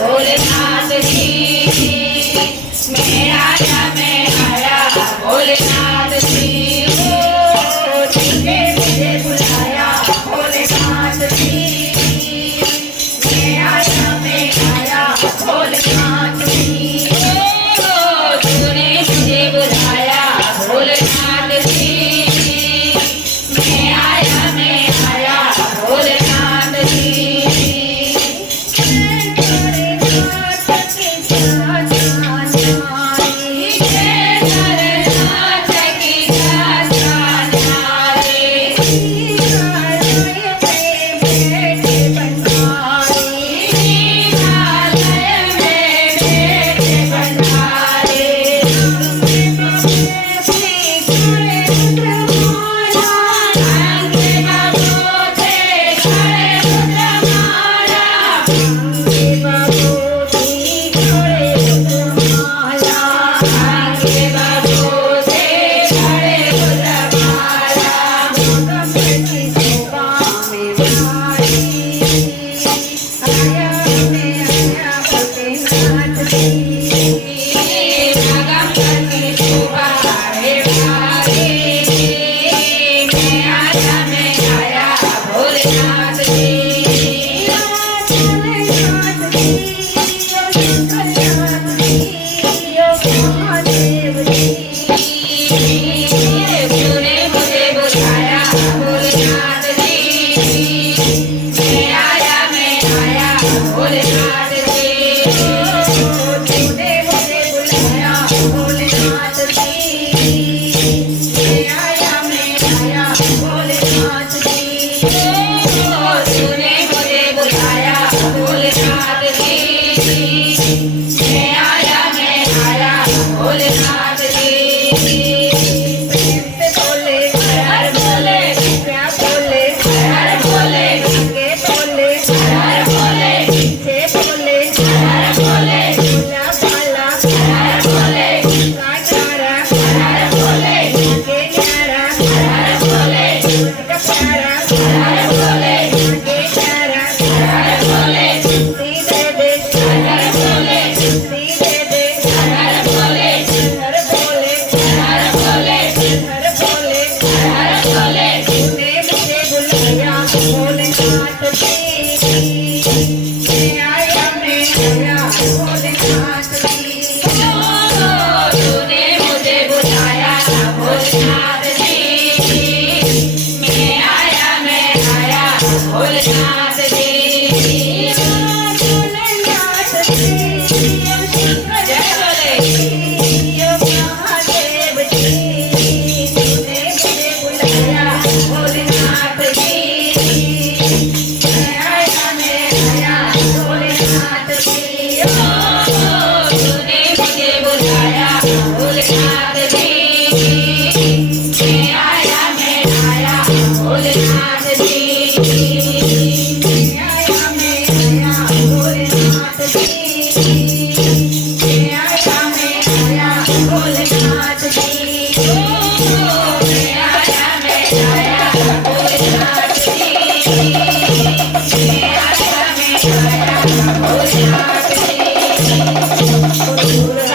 भोलेनाथ जी भोलेनाथ जी तूने मुझे बुलाया भोलेनाथ जी मैं आया भोलेनाथ जी तूने मुझे बुलाया भोलेनाथ जी मैं आया भोलेनाथ जी प्रेम से बोले हर बोले क्या बोले हर बोले आगे बोले हर बोले पीछे बोले हर बोले भोला भाला हर बोले काटारा हर बोले आगे न्यारा हर बोले उनका प्यारा हर बोले आगे न्यारा हर बोले सीधे दे हर बोले सीधे दे हर बोले हर बोले हर बोले हर बोले हर बोले तूने मुझे बुलाया भोलेनाथ जी मैं आया भोलेनाथ जी तूने मुझे बुलाया भोलेनाथ जी मैं आया भोलेनाथ जी भोलेनाथ जी जय बोले महादेव जी तूने मुझे बुलाया भोलेनाथ जी मैं आया भोलेनाथ जी तूने मुझे बुलाया भोलेनाथ जी मैं आया भोलेनाथ जी मैं आया भोलेनाथ जी मैं आया भोलेनाथ जी मैं आया भोलेनाथ जी मैं आया भोलेनाथ जी